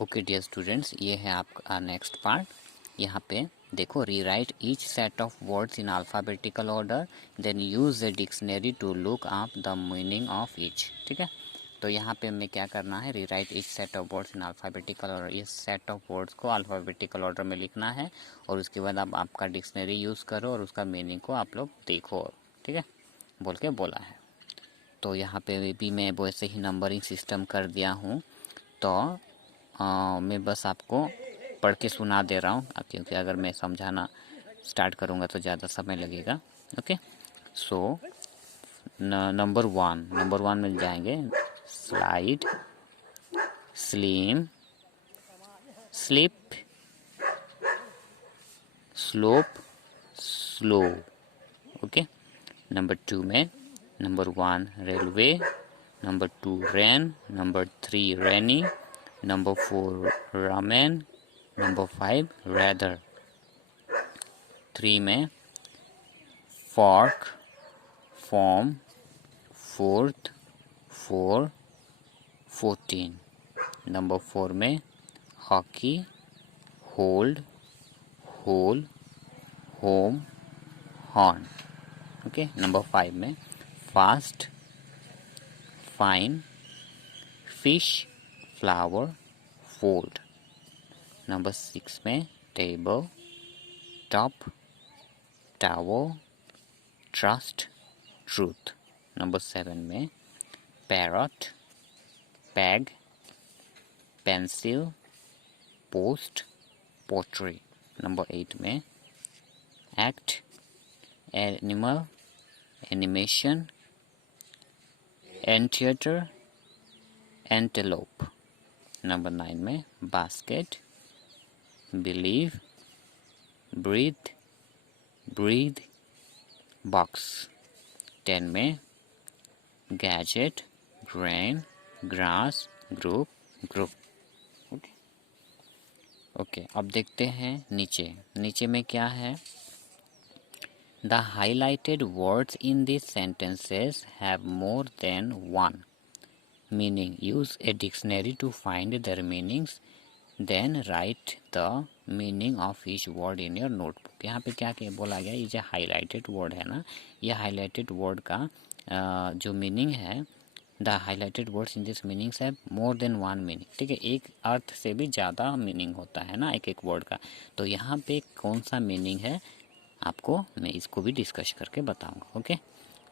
Okay dear students, ये है आपका नेक्स्ट पार्ट। यहाँ पे देखो, rewrite each set of words in alphabetical order, then use the dictionary to look up the meaning of each. ठीक है, तो यहाँ पे हमें क्या करना है, rewrite each set of words in alphabetical order. इस सेट ऑफ वर्ड्स को अल्फ़ाबेटिकल ऑर्डर में लिखना है और उसके बाद आप आपका डिक्शनरी यूज़ करो और उसका मीनिंग को आप लोग देखो। ठीक है, बोल के बोला है। तो यहाँ पे भी मैं वैसे ही नंबरिंग सिस्टम कर दिया हूँ। तो मैं बस आपको पढ़ के सुना दे रहा हूँ, क्योंकि अगर मैं समझाना स्टार्ट करूँगा तो ज़्यादा समय लगेगा। ओके, सो नंबर वन में जाएंगे। Slide, slim, slip, slope, slow. Okay, number 2 में number 1 railway, number 2 rain, number 3 रेनी, नंबर 4 रामेन, नंबर 5 रेदर। 3 में फॉर्क, फॉर्म, फोर्थ, 4, 14। नंबर 4 में hockey, hold, hole, home, horn. Okay, number 5 में fast, fine, fish, flower, fold. Number 6 में table, top, tower, trust, truth. Number 7 में parrot, peg, pencil, post, pottery. Number 8 में act, animal, animation, anteater, antelope. Number 9 में basket, believe, breath, breathe, box. 10 में gadget, grain, grass, group, group. Okay, अब देखते हैं नीचे में क्या है। The highlighted words in this sentences have more than one meaning. Use a dictionary to find their meanings, then write the meaning of each word in your notebook. यहाँ पे क्या बोला गया, ये जो हाईलाइटेड वर्ड है ना, ये हाईलाइटेड वर्ड का जो मीनिंग है, the highlighted words in this meanings have more than one meaning. ठीक है, एक अर्थ से भी ज़्यादा मीनिंग होता है ना एक वर्ड का। तो यहाँ पे कौन सा मीनिंग है आपको मैं इसको भी डिस्कस करके बताऊंगा। ओके,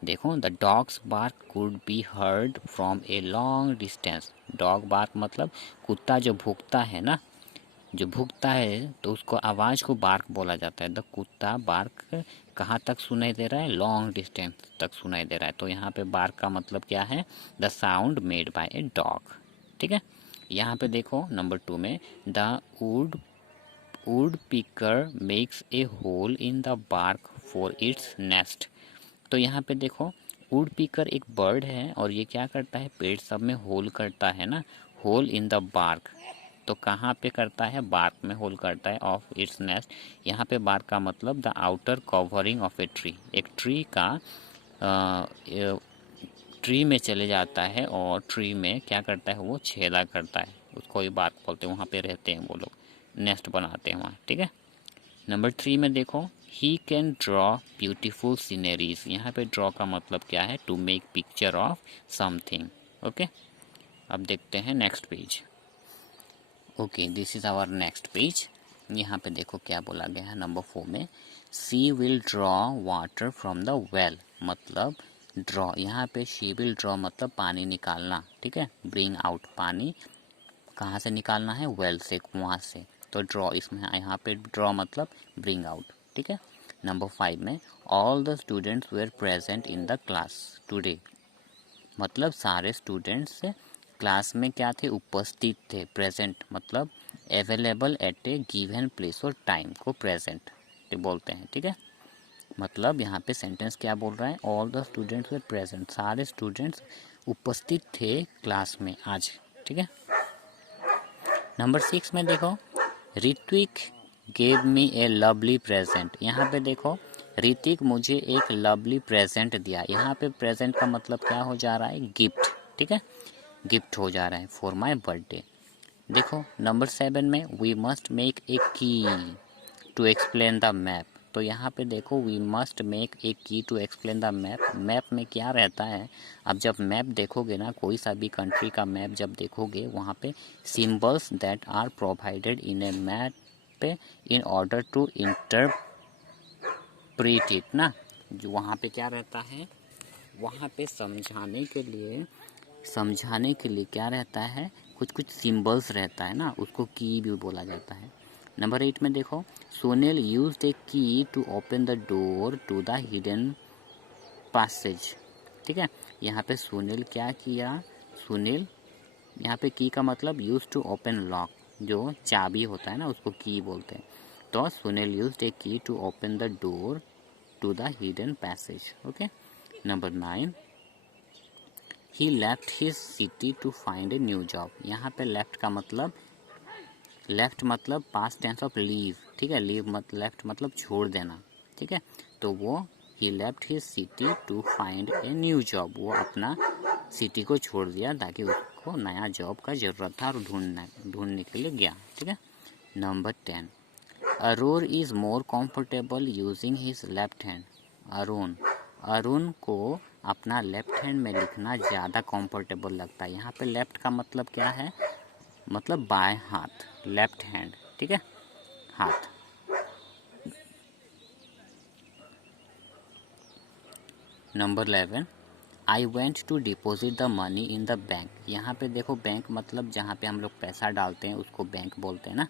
देखो, the dogs bark could be heard from a long distance. Dog bark मतलब कुत्ता जो भूखता है ना, जो भूखता है तो उसको आवाज़ को बार्क बोला जाता है। द कुत्ता बार्क कहाँ तक सुनाई दे रहा है, लॉन्ग डिस्टेंस तक सुनाई दे रहा है। तो यहाँ पे बार्क का मतलब क्या है, the sound made by a dog. ठीक है, यहाँ पे देखो नंबर 2 में the woodpecker makes a hole in the bark for its nest. तो यहाँ पे देखो, वुड पिकर एक बर्ड है और ये क्या करता है, पेड़ सब में होल करता है ना, होल इन द बार्क। तो कहाँ पे करता है, बार्क में होल करता है ऑफ इट्स नेस्ट। यहाँ पे बार्क का मतलब the outer covering of a tree. एक ट्री का ट्री में चले जाता है और ट्री में क्या करता है, वो छेदा करता है, उसको ही बार्क बोलते हैं। वहाँ पे रहते हैं वो लोग, नेस्ट बनाते हैं वहाँ। ठीक है, नंबर 3 में देखो, he can draw beautiful sceneries. यहाँ पे ड्रॉ का मतलब क्या है, to make picture of something. Okay, अब देखते हैं next page. Okay, this is our next page. यहाँ पे देखो क्या बोला गया है नंबर 4 में, she will draw water from the well. मतलब ड्रॉ, यहाँ पे शी विल ड्रॉ मतलब पानी निकालना। ठीक है, ब्रिंग आउट, पानी कहाँ से निकालना है, वेल से, कुआं से। तो ड्रॉ, इसमें यहाँ पे ड्रॉ मतलब ब्रिंग आउट। ठीक है, नंबर 5 में all the students were present in the class today. मतलब सारे स्टूडेंट्स क्लास में क्या थे, उपस्थित थे। प्रेजेंट मतलब available at A given place और टाइम को प्रेजेंट बोलते हैं। ठीक है, मतलब यहाँ पे सेंटेंस क्या बोल रहा है, all the students were present, सारे स्टूडेंट्स उपस्थित थे क्लास में आज। ठीक है, नंबर 6 में देखो, Ritvik gave me a lovely present. यहाँ पे देखो, ऋतिक मुझे एक लवली प्रेजेंट दिया। यहाँ पे प्रेजेंट का मतलब क्या हो जा रहा है, गिफ्ट। ठीक है, गिफ्ट हो जा रहा है, फॉर माई बर्थडे। देखो नंबर 7 में we must make a key to explain the map. तो यहाँ पे देखो we must make a key to explain the map. Map में क्या रहता है, अब जब मैप देखोगे ना, कोई सा भी कंट्री का मैप जब देखोगे, वहाँ पे symbols that are provided in a map पे in order to interpret it ना, जो वहाँ पे क्या रहता है, वहाँ पे समझाने के लिए क्या रहता है, कुछ कुछ सिंबल्स रहता है ना, उसको की भी बोला जाता है। नंबर 8 में देखो सोनेल used a key to open the door to the hidden passage. ठीक है, यहाँ पे सुनील क्या किया, सुनील यहाँ पे की का मतलब यूज टू ओपन लॉक, जो चाबी होता है ना उसको की बोलते हैं। तो Sunil used a key to open the door to the hidden passage. Okay, number 9 he left his city to find a new job. यहाँ पे लेफ्ट का मतलब, लेफ्ट मतलब पास्ट टेंस ऑफ लीव। ठीक है, लीव मत लेफ्ट मतलब छोड़ देना। ठीक है, तो वो ही left his city to find a new job, वो अपना सिटी को छोड़ दिया ताकि उसको नया जॉब का ज़रूरत था और ढूंढने के लिए गया। ठीक है, number 10 Arun is more comfortable using his left hand. Arun को अपना लेफ्ट हैंड में लिखना ज़्यादा कंफर्टेबल लगता है। यहाँ पे लेफ्ट का मतलब क्या है, मतलब बाएं हाथ, लेफ्ट हैंड। ठीक है, हाथ। Number 11 I went to deposit the money in the bank. यहाँ पे देखो बैंक मतलब जहाँ पे हम लोग पैसा डालते हैं उसको बैंक बोलते हैं ना।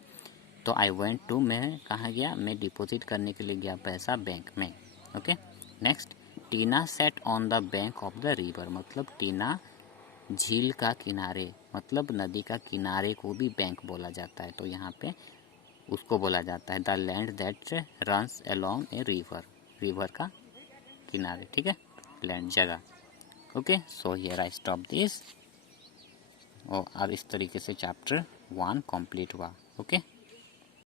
तो आई वेंट टू, मैं कहाँ गया, मैं डिपॉजिट करने के लिए गया पैसा बैंक में। Okay, next Tina set on the bank of the river, मतलब टीना झील का किनारे, मतलब नदी का किनारे को भी बैंक बोला जाता है। तो यहाँ पे उसको बोला जाता है the land that runs along a river, river का किनारे। ठीक है, लैंड जगह। Okay, so here I stop this. और अब इस तरीके से चैप्टर 1 कंप्लीट हुआ। ओके।